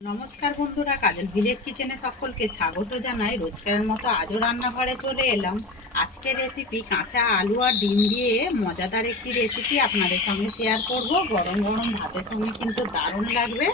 নমস্কার বন্ধুরা, কাজল ভিলেজ কিচেনে সকলকে স্বাগত জানাই। রোজকারের মতো আজও রান্নাঘরে চলে এলাম। আজকের রেসিপি কাঁচা আলু আর ডিম দিয়ে মজাদার একটি রেসিপি আপনাদের সঙ্গে শেয়ার করব। গরম গরম ভাতের সঙ্গে কিন্তু দারুণ লাগবে।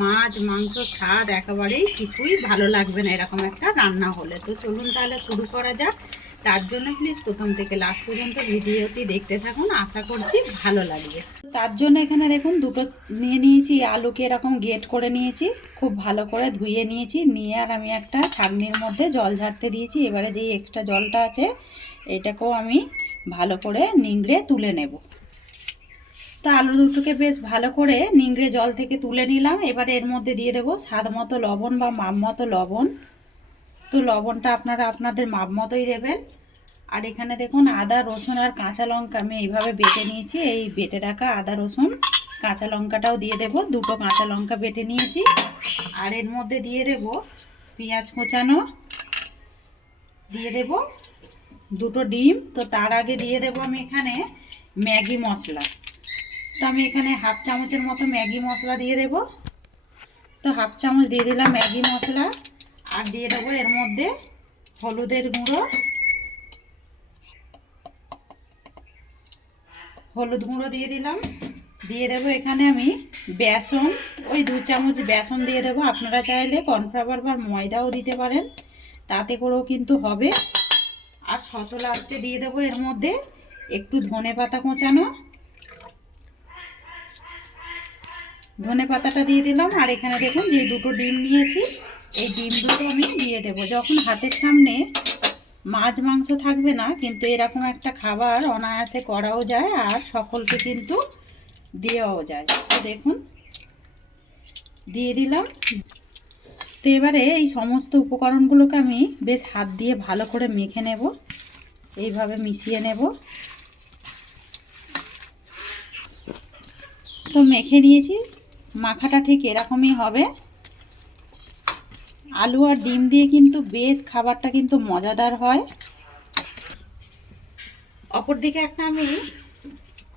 মাছ মাংস স্বাদ একেবারেই কিছুই ভালো লাগবে না এরকম একটা রান্না হলে। তো চলুন তাহলে শুরু করা যাক। তার জন্য প্লিজ প্রথম থেকে লাস্ট পর্যন্ত ভিডিওটি দেখতে থাকুন, আশা করছি ভালো লাগবে। তার জন্য এখানে দেখুন দুটো নিয়ে নিয়েছি, আলুকে এরকম গেট করে নিয়েছি, খুব ভালো করে ধুয়ে নিয়েছি। নিয়ে আর আমি একটা ছাঁকনির মধ্যে জল ঝাড়তে দিয়েছি। এবারে যেই এক্সট্রা জলটা আছে এটাকেও আমি ভালো করে নিংড়ে তুলে নেব। তো আলু দুটোকে বেশ ভালো করে নিংড়ে জল থেকে তুলে নিলাম। এবারে এর মধ্যে দিয়ে দেবো স্বাদ মতো লবণ বা মাপ মতো লবণ। তো লবণটা আপনারা আপনাদের মাপ মতোই দেবেন। আর এখানে দেখুন আদা রসুন আর কাঁচা লঙ্কা আমি এইভাবে বেটে নিয়েছি। এই বেটে রাখা আদা রসুন কাঁচা লঙ্কাটাও দিয়ে দেব। দুটো কাঁচা লঙ্কা বেটে নিয়েছি। আর এর মধ্যে দিয়ে দেব পেঁয়াজ কোচানো, দিয়ে দেব দুটো ডিম। তো তার আগে দিয়ে দেব আমি এখানে ম্যাগি মশলা। তো আমি এখানে হাফ চামচের মতো ম্যাগি মশলা দিয়ে দেব। তো হাফ চামচ দিয়ে দিলাম ম্যাগি মশলা। আর দিয়ে দেবো এর মধ্যে হলুদের গুঁড়ো, হলুদ গুঁড়ো দিয়ে দিলাম। দিয়ে দেবো এখানে আমি বেসন, ওই 2 চামচ বেসন দিয়ে দেবো। আপনারা চাইলে কর্নফ্লাওয়ার বা ময়দাও দিতে পারেন, তাতে করেও কিন্তু হবে। আর শত লাস্টে দিয়ে দেবো এর মধ্যে একটু ধনে পাতা কোঁচানো, ধনে পাতাটা দিয়ে দিলাম। আর এখানে দেখুন যে দুটো ডিম নিয়েছি, এই ডিম দুটো আমি দিয়ে দেবো। যখন হাতের সামনে মাছ মাংস থাকবে না, কিন্তু এরকম একটা খাবার অনায়াসে করাও যায় আর সকলকে কিন্তু দেওয়াও যায়। তো দেখুন দিয়ে দিলাম। তো এবারে এই সমস্ত উপকরণগুলোকে আমি বেশ হাত দিয়ে ভালো করে মেখে নেব, এইভাবে মিশিয়ে নেব। তো মেখে নিয়েছি, মাখাটা ঠিক এরকমই হবে। আলু আর ডিম দিয়ে কিন্তু বেশ খাবারটা কিন্তু মজাদার হয়। অপরদিকে একটা আমি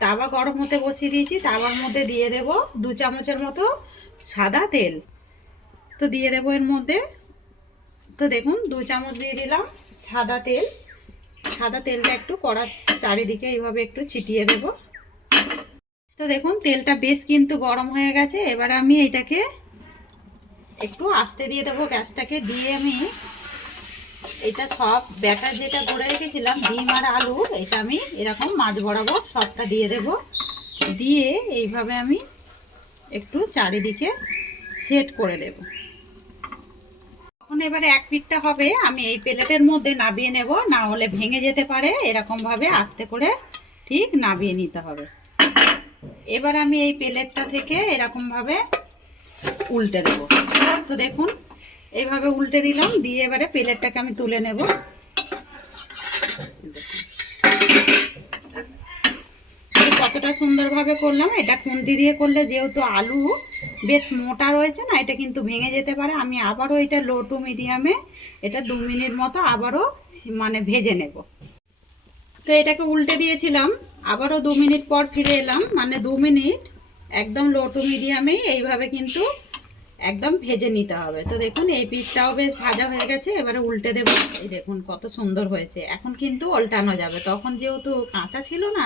তাওয়া গরম হতে বসিয়ে দিয়েছি। তাওয়ার মধ্যে দিয়ে দেব 2 চামচের মতো সাদা তেল। তো দিয়ে দেবো এর মধ্যে, তো দেখুন 2 চামচ দিয়ে দিলাম সাদা তেল। সাদা তেলটা একটু কড়ার চারিদিকে এইভাবে একটু ছিটিয়ে দেব। তো দেখুন তেলটা বেশ কিন্তু গরম হয়ে গেছে। এবার আমি এটাকে একটু আস্তে দিয়ে দেবো গ্যাসটাকে। দিয়ে আমি এটা সব ব্যাটার যেটা করে রেখেছিলাম ডিম আর আলু, এটা আমি এরকম মাছ বরাবর সবটা দিয়ে দেব। দিয়ে এইভাবে আমি একটু চারিদিকে সেট করে দেব। এখন এবারে এক পিঠটা হবে আমি এই প্লেটের মধ্যে নাবিয়ে নেব, না হলে ভেঙে যেতে পারে। এরকমভাবে আস্তে করে ঠিক নাবিয়ে নিতে হবে। এবার আমি এই প্লেটটা থেকে এরকমভাবে উল্টে দেব। তো দেখুন এইভাবে উল্টে দিলাম। দিয়ে এবারে প্লেটটাকে আমি তুলে নেব। কতটা সুন্দরভাবে করলাম। এটা খুন্তি দিয়ে করলে যেহেতু আলু বেশ মোটা রয়েছে না, এটা কিন্তু ভেঙে যেতে পারে। আমি আবারও এটা লো টু মিডিয়ামে এটা 2 মিনিট মতো আবারও মানে ভেজে নেব। তো এটাকে উল্টে দিয়েছিলাম, আবারও 2 মিনিট পর ফিরে এলাম। মানে 2 মিনিট একদম লো টু মিডিয়ামে এইভাবে কিন্তু একদম ভেজে নিতে হবে। তো দেখুন এই পিঠটাও বেশ ভাজা হয়ে গেছে। এবারে উল্টে দেব। এই দেখুন কত সুন্দর হয়েছে। এখন কিন্তু উল্টানো যাবে, তখন যেহেতু কাঁচা ছিল না,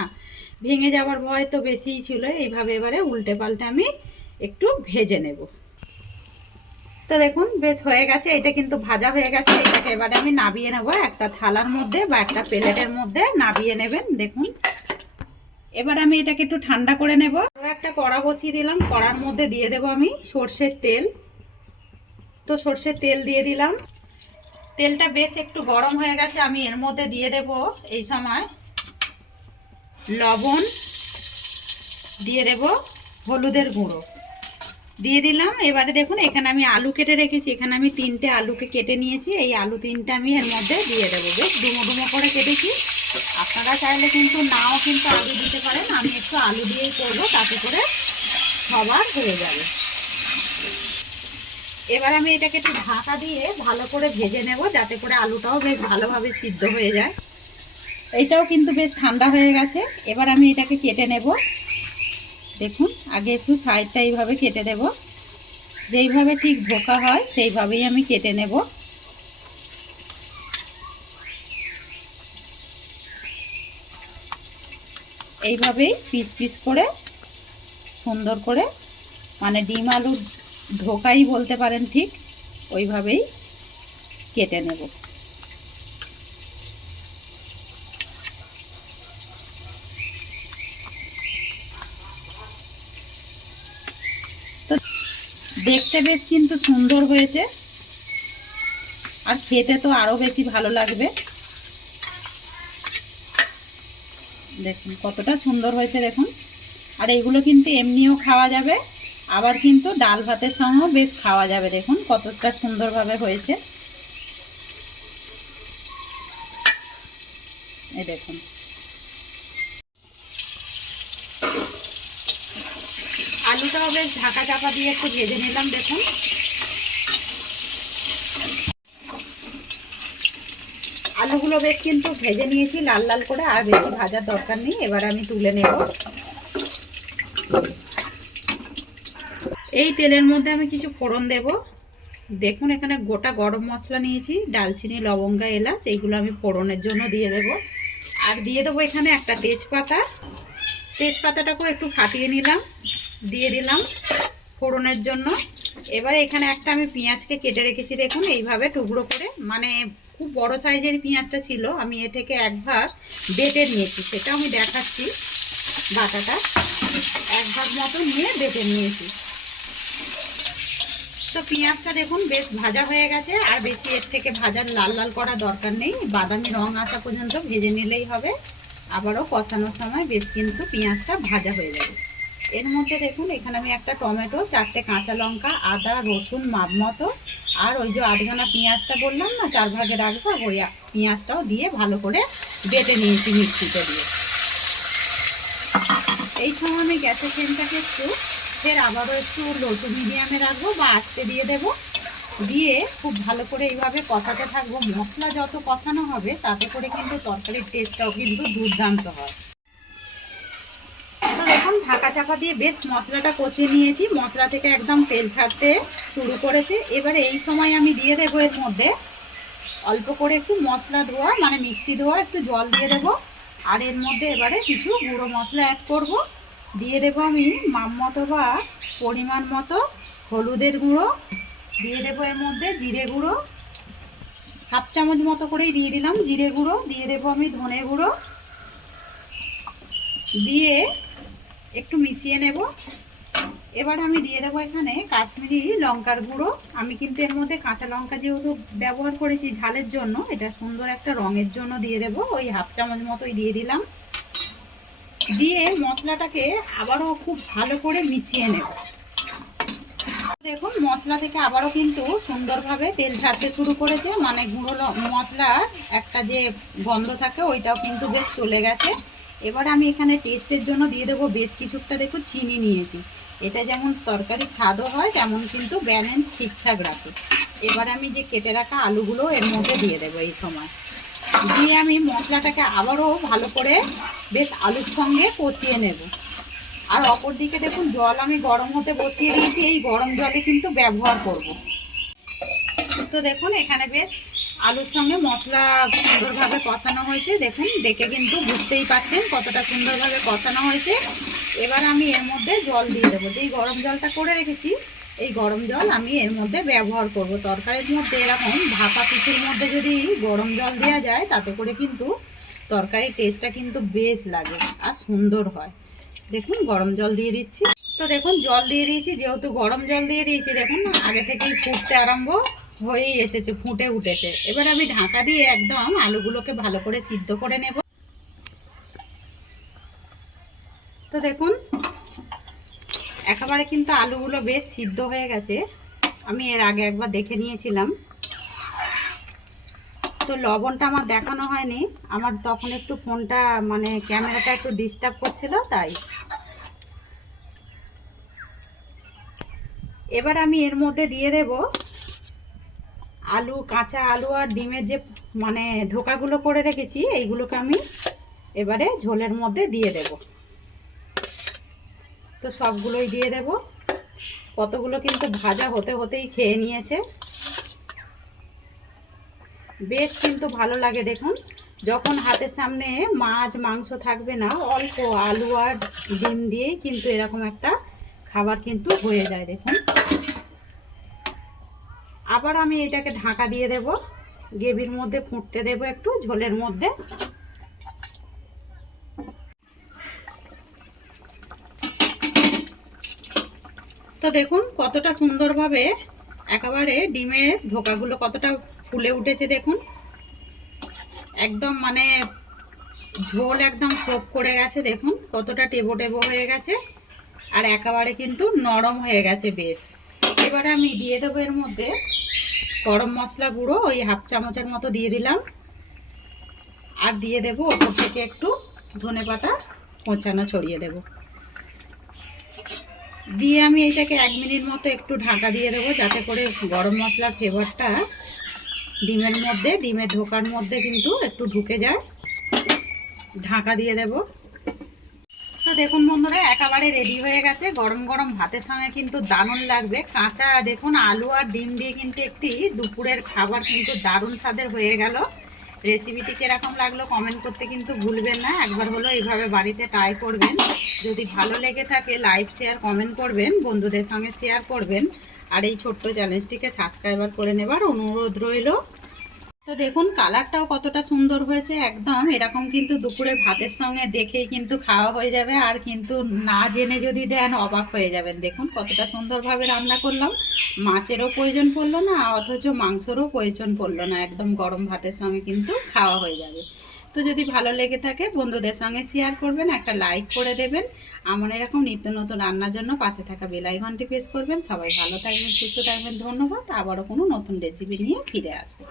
ভেঙে যাওয়ার ভয় তো বেশিই ছিল। এইভাবে এবারে উল্টে পাল্টে আমি একটু ভেজে নেব। তো দেখুন বেশ হয়ে গেছে, এটা কিন্তু ভাজা হয়ে গেছে। এটাকে এবারে আমি নাবিয়ে নেব একটা থালার মধ্যে বা একটা প্লেটের মধ্যে নাবিয়ে নেবেন। দেখুন এবার আমি এটাকে একটু ঠান্ডা করে নেব। একটা কড়া বসিয়ে দিলাম, কড়ার মধ্যে দিয়ে দেব আমি সর্ষের তেল। তো সর্ষের তেল দিয়ে দিলাম। তেলটা বেশ একটু গরম হয়ে গেছে। আমি এর মধ্যে দিয়ে দেব এই সময় লবণ, দিয়ে দেব হলুদের গুঁড়ো, দিয়ে দিলাম। এবারে দেখুন এখানে আমি আলু কেটে রেখেছি, এখানে আমি 3টে আলুকে কেটে নিয়েছি। এই আলু 3টে আমি এর মধ্যে দিয়ে দেবো। বেশ ডুমো ডুমো করে কেটেছি। আপনারা চাইলে কিন্তু নাও কিন্তু আলু দিতে পারেন। আমি একটু আলু দিয়েই করবো, তাতে করে সবার হয়ে যাবে। এবার আমি এটাকে একটু ঢাকা দিয়ে ভালো করে ভেজে নেব, যাতে করে আলুটাও বেশ ভালোভাবে সিদ্ধ হয়ে যায়। এইটাও কিন্তু বেশ ঠান্ডা হয়ে গেছে। এবার আমি এটাকে কেটে নেব। দেখুন আগে একটু সাইডটা এইভাবে কেটে দেব। যেইভাবে ঠিক ধোকা হয় সেইভাবেই আমি কেটে নেব। এইভাবেই পিস পিস করে সুন্দর করে, মানে ডিম আলুর ধোকাই বলতে পারেন, ঠিক ওইভাবেই কেটে নেব। তো দেখতে বেশ কিন্তু সুন্দর হয়েছে, আর খেতে তো আরো বেশি ভালো লাগবে। দেখুন কতটা সুন্দর হয়েছে দেখুন। আর এগুলো কিন্তু এমনিও খাওয়া যাবে, আবার কিন্তু ডাল ভাতের সঙ্গেও বেশ খাওয়া যাবে। দেখুন কতটা সুন্দরভাবে হয়েছে, এই দেখুন। আলুটাও বেশ ঢাকা চাপা দিয়ে একটু ভেজে নিলাম। দেখুন আলুগুলো বেশ কিন্তু ভেজে নিয়েছি লাল লাল করে, আর বেশি ভাজার দরকার নেই। এবার আমি তুলে নেব। এই তেলের মধ্যে আমি কিছু ফোড়ন দেব। দেখুন এখানে গোটা গরম মশলা নিয়েছি, ডালচিনি, লবঙ্গ, এলাচ, এইগুলো আমি ফোড়নের জন্য দিয়ে দেব। আর দিয়ে দেবো এখানে একটা তেজপাতা। তেজপাতাটাকেও একটু ফাটিয়ে নিলাম, দিয়ে দিলাম ফোড়নের জন্য। এবারে এখানে একটা আমি পেঁয়াজকে কেটে রেখেছি, দেখুন এইভাবে টুকরো করে, মানে খুব বড় সাইজের পেঁয়াজটা ছিল, আমি এ থেকে এক ভাগ বেটে নিয়েছি, সেটা আমি দেখাচ্ছি। বাটাটা এক ভাগ মতো নিয়ে বেটে নিয়েছি। তো পেঁয়াজটা দেখুন বেশ ভাজা হয়ে গেছে, আর বেশি এর থেকে ভাজার লাল লাল করা দরকার নেই, বাদামি রং আসা পর্যন্ত ভেজে নিলেই হবে। আবারও কষানোর সময় বেশ কিন্তু পেঁয়াজটা ভাজা হয়ে যাবে। এর মধ্যে দেখুন এখানে আমি একটা টমেটো, 4টে কাঁচা লঙ্কা, আদা রসুন মাপ মতো, আর ওই যে আধখানা পেঁয়াজটা বললাম না 4 ভাগে রাখবো, ওই পেঁয়াজটাও দিয়ে ভালো করে বেটে নিয়েছি মিক্সিতে দিয়ে। এই সময় আমি গ্যাসের ফ্লেমটাকে একটু ফের আবারও একটু লো টু মিডিয়ামে রাখবো বা আস্তে দিয়ে দেব। দিয়ে খুব ভালো করে এইভাবে কষাতে থাকবো। মশলা যত কষানো হবে তাতে করে কিন্তু তরকারির টেস্টটাও কিন্তু দুর্দান্ত হয়। তো দেখুন ঢাকা চাপা দিয়ে বেশ মশলাটা কষিয়ে নিয়েছি, মশলা থেকে একদম তেল ছাড়তে শুরু করেছে। এবারে এই সময় আমি দিয়ে দেবো এর মধ্যে অল্প করে একটু মশলা ধোয়া, মানে মিক্সি ধোয়া একটু জল দিয়ে দেবো। আর এর মধ্যে এবারে কিছু গুঁড়ো মশলা অ্যাড করব। দিয়ে দেবো আমি মাপ মতো বা পরিমাণ মতো হলুদের গুঁড়ো, দিয়ে দেবো এর মধ্যে জিরে গুঁড়ো, 1/2 চামচ মতো করেই দিয়ে দিলাম জিরে গুঁড়ো। দিয়ে দেবো আমি ধনে গুঁড়ো, দিয়ে একটু মিশিয়ে নেব। এবার আমি দিয়ে দেবো এখানে কাশ্মীরি লঙ্কার গুঁড়ো। আমি কিন্তু এর মধ্যে কাঁচা লঙ্কা যেহেতু ব্যবহার করেছি ঝালের জন্য, এটা সুন্দর একটা রঙের জন্য দিয়ে দেবো, ওই 1/2 চামচ মতোই দিয়ে দিলাম। দিয়ে মশলাটাকে আবারও খুব ভালো করে মিশিয়ে নেব। দেখুন মশলা থেকে আবারও কিন্তু সুন্দরভাবে তেল ছাড়তে শুরু করেছে, মানে গুঁড়ো মশলার একটা যে গন্ধ থাকে ওইটাও কিন্তু বেশ চলে গেছে। এবার আমি এখানে টেস্টের জন্য দিয়ে দেবো বেশ কিছুটা, দেখুন চিনি নিয়েছি। এটা যেমন তরকারি স্বাদও হয় তেমন কিন্তু ব্যালেন্স ঠিকঠাক রাখে। এবার আমি যে কেটে রাখা আলুগুলো এর মধ্যে দিয়ে দেবো এই সময়। দিয়ে আমি মশলাটাকে আবারও ভালো করে বেশ আলুর সঙ্গে কষিয়ে নেব। আর অপর দিকে দেখুন জল আমি গরম হতে বসিয়ে দিয়েছি, এই গরম জলে কিন্তু ব্যবহার করব। তো দেখুন এখানে বেশ আলুর সঙ্গে মশলা সুন্দরভাবে কষানো হয়েছে, দেখুন দেখে কিন্তু বুঝতেই পারছেন কতটা সুন্দরভাবে কষানো হয়েছে। এবার আমি এর মধ্যে জল দিয়ে দেবো, যেই গরম জলটা করে রেখেছি এই গরম জল আমি এর মধ্যে ব্যবহার করব। তরকারির মধ্যে এরকম ভাপা পিঠের মধ্যে যদি গরম জল দেওয়া যায় তাতে করে কিন্তু তরকারির টেস্টটা কিন্তু বেশ লাগে আর সুন্দর হয়। দেখুন গরম জল দিয়ে দিচ্ছি। তো দেখুন জল দিয়ে দিয়েছি, যেহেতু গরম জল দিয়ে দিয়েছি দেখুন আগে থেকেই ফুটতে আরম্ভ হয়েই এসেছে, ফুটে উঠেছে। এবার আমি ঢাকা দিয়ে একদম আলুগুলোকে ভালো করে সিদ্ধ করে নেব। তো দেখুন একেবারে কিন্তু আলুগুলো বেশ সিদ্ধ হয়ে গেছে। আমি এর আগে একবার দেখে নিয়েছিলাম, তো লবণটা আমার দেখানো হয়নি, আমার তখন একটু ফোনটা মানে ক্যামেরাটা একটু ডিস্টার্ব করছিল তাই। এবার আমি এর মধ্যে দিয়ে দেব আলু, কাঁচা আলু আর ডিমের যে মানে ধোকাগুলো করে রেখেছি এইগুলোকে আমি এবারে ঝোলের মধ্যে দিয়ে দেব। তো সবগুলোই দিয়ে দেব, কতগুলো কিন্তু ভাজা হতে হতেই খেয়ে নিয়েছে। বেশ কিন্তু ভালো লাগে। দেখুন, যখন হাতের সামনে মাছ মাংস থাকবে না, অল্প আলু আর ডিম দিয়েই কিন্তু এরকম একটা খাবার কিন্তু হয়ে যায়। দেখুন, আবার আমি এটাকে ঢাকা দিয়ে দেব, গ্রেভির মধ্যে ফুটতে দেব একটু, ঝোলের মধ্যে। তো দেখুন কতটা সুন্দরভাবে একেবারে ডিমের ধোকাগুলো কতটা ফুলে উঠেছে। দেখুন, একদম মানে ঝোল একদম সোপ করে গেছে। দেখুন কতটা টেবো টেবো হয়ে গেছে, আর একেবারে কিন্তু নরম হয়ে গেছে বেশ। এবারে আমি দিয়ে দেবো এর মধ্যে গরম মশলা গুঁড়ো, ওই হাফ চামচের মতো দিয়ে দিলাম। আর দিয়ে দেবো ওপর থেকে একটু ধনেপাতা কোঁচানো ছড়িয়ে দেব। দিয়ে আমি এটাকে 1 মিনিট মতো একটু ঢাকা দিয়ে দেবো, যাতে করে গরম মশলার ফ্লেভারটা ডিমের মধ্যে, ডিমের ধোকার মধ্যে কিন্তু একটু ঢুকে যায়। ঢাকা দিয়ে দেব। তো দেখুন বন্ধুরা, একেবারে রেডি হয়ে গেছে। গরম গরম ভাতের সঙ্গে কিন্তু দারুণ লাগবে। কাঁচা দেখুন আলু আর ডিম দিয়ে কিন্তু একটি দুপুরের খাবার কিন্তু দারুণ স্বাদের হয়ে গেল। রেসিপিটি কিরকম লাগলো কমেন্ট করতে কিন্তু ভুলবেন না। একবার হলো এইভাবে বাড়িতে ট্রাই করবেন। যদি ভালো লেগে থাকে লাইক শেয়ার কমেন্ট করবেন, বন্ধুদের সঙ্গে শেয়ার করবেন, আর এই ছোট্ট চ্যানেলটিকে সাবস্ক্রাইবার করে নেবার অনুরোধ রইল। তো দেখুন কালারটাও কতটা সুন্দর হয়েছে। একদম এরকম কিন্তু দুপুরে ভাতের সঙ্গে দেখেই কিন্তু খাওয়া হয়ে যাবে, আর কিন্তু না জেনে যদি দেন অবাক হয়ে যাবেন। দেখুন কতটা সুন্দরভাবে রান্না করলাম, মাছেরও প্রয়োজন পড়লো না, অথচ মাংসেরও প্রয়োজন পড়লো না। একদম গরম ভাতের সঙ্গে কিন্তু খাওয়া হয়ে যাবে। তো যদি ভালো লেগে থাকে বন্ধুদের সঙ্গে শেয়ার করবেন, একটা লাইক করে দেবেন। আমার এরকম নিত্য নতুন রান্নার জন্য পাশে থাকা বেল আইকনটি প্রেস করবেন। সবাই ভালো থাকবেন, সুস্থ থাকবেন। ধন্যবাদ। আবারও কোনো নতুন রেসিপি নিয়ে ফিরে আসবো।